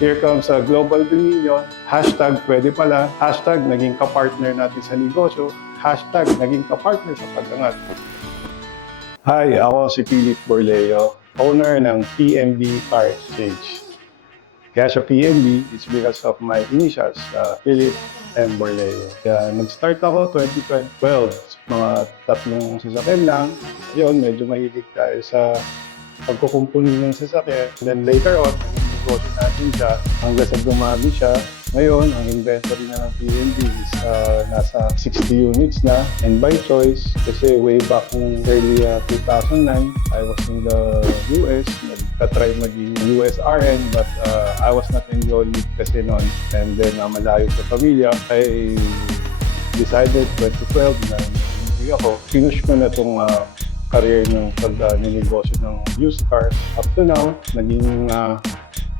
Here comes a Global Dominion, hashtag pwede pala, hashtag naging kapartner natin sa negosyo, hashtag naging kapartner sa pag-angat. Hi, ako si Philip Borleo, owner ng PNB Car Exchange. Kaya sa PNB, it's because of my initials, Philip M. Borleo. Kaya nag-start ako 2012, mga 3 sasakyan lang. Yun, medyo mahilig tayo sa pagkukumpuni ng sasakyan. And then later on, negosyo natin siya hanggang sa dumami siya. Ngayon, ang inventory na ng PNB is nasa 60 units na. And by choice, kasi way back in early 2009, I was in the US. Nagtatry maging USRN, but I was not enjoying it kasi noon. And then malayo sa pamilya, I decided 2012 na hindi ako. Finish ko na itong career ng pag-ninegosyo ng used cars. Up to now, naging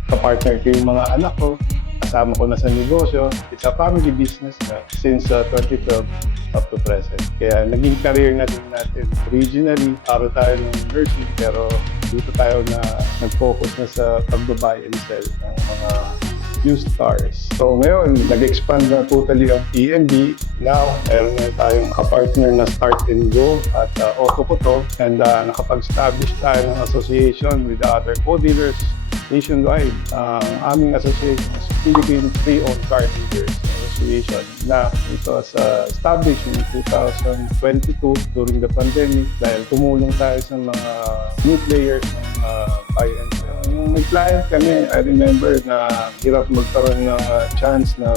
kapartner ko yung mga anak ko. Kasama ko na sa negosyo. It's a family business na since 2012 up to present. Kaya naging career na din natin. Originally, aro tayo ng nursing, pero dito tayo na nag-focus na sa pag-buy and sell ng mga used cars. So ngayon, nag-expand na totally ang PNB. Now, meron na tayong kapartner na Start and Go at Autopoto. And nakapag-establish tayo ng association with the other co-dealers nationwide. Ang aming association is Philippine Pre-Owned Car Dealers Association na it was established in 2022 during the pandemic dahil tumulong tayo sa mga new players ng buy and sell. Nung may client kami, I remember na hirap magkaroon ng chance na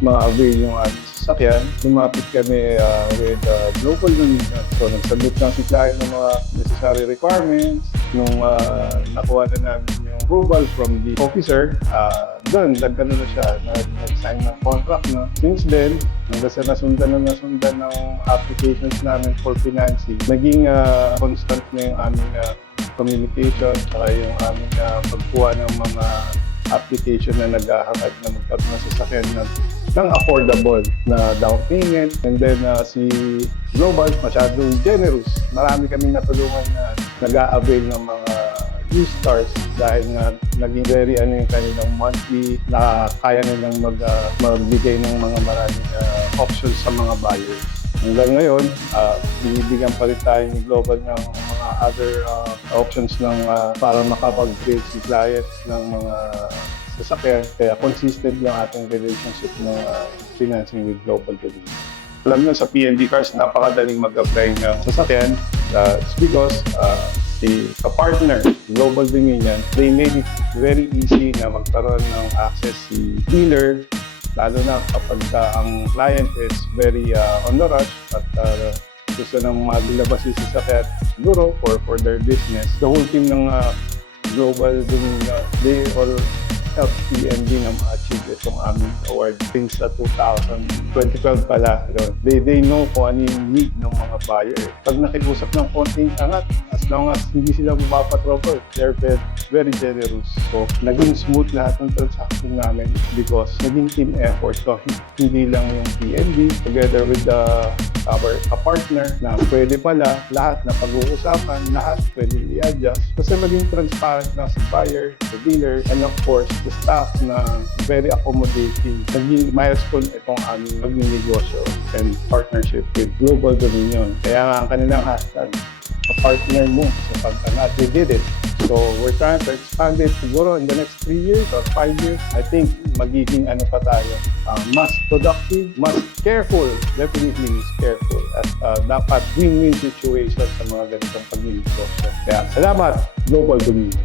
ma-avail yung aming sasakyan. Lumapit kami with Global Dominion. So nagsabit lang si client ng mga necessary requirements. Nung nakuha na namin yung approval from the officer, doon, nagkano na siya, nag-sign ng contract na. Since then, hanggang sa nasundan ng applications namin for financing, naging constant na yung aming communication, saka yung aming pagkuha ng mga application na naghahangad na magkaroon ng sasakyan ng affordable na down payment. And then si Global, masyadong generous. Marami kaming natulungan na nag-a-avail ng mga used cars dahil nga naging very yung kanilang monthly na kaya nilang magbigay ng mga maraming options sa mga buyers. Hanggang ngayon, binibigyan pa rin tayo ni Global ng mga other options para makapag-build si clients ng mga sasakyan. Kaya consistent yung ating relationship ng financing with Global Dominion. Alam nyo, sa PNB Cars, napakadaling mag-apply ng sasakyan. It's because the partner, Global Dominion, they made it very easy na magkaroon ng access si dealer, lalo na kapag ang client is very on the rush at gusto nang maglabas yung sasakyan siguro for their business. The whole team ng Global Dominion, they all help PNB na ma-achieve itong aming award since 2012 pala. They know kung ano yung need ng mga buyer. Pag nakiusap ng konting angat, as long as hindi sila mapapatrouble, they're very generous. So, naging smooth lahat ng transaction namin because naging team effort. So, hindi lang yung PNB together with our partner na pwede pala lahat na pag-uusapan, lahat pwede i-adjust. Kasi maging transparent na sa buyer, the dealer, and of course, the staff na very accommodating. Naging milestone itong aming magnenegosyo and partnership with Global Dominion. Kaya nga ang kanilang hashtag, partner mo sa pag-angat. They did it. So we're trying to expand it siguro in the next 3 years or 5 years. I think magiging pa tayo, mas productive, mas careful, definitely is careful. At dapat win-win situation sa mga ganitong pag-negosyo. Kaya salamat, Global Dominion.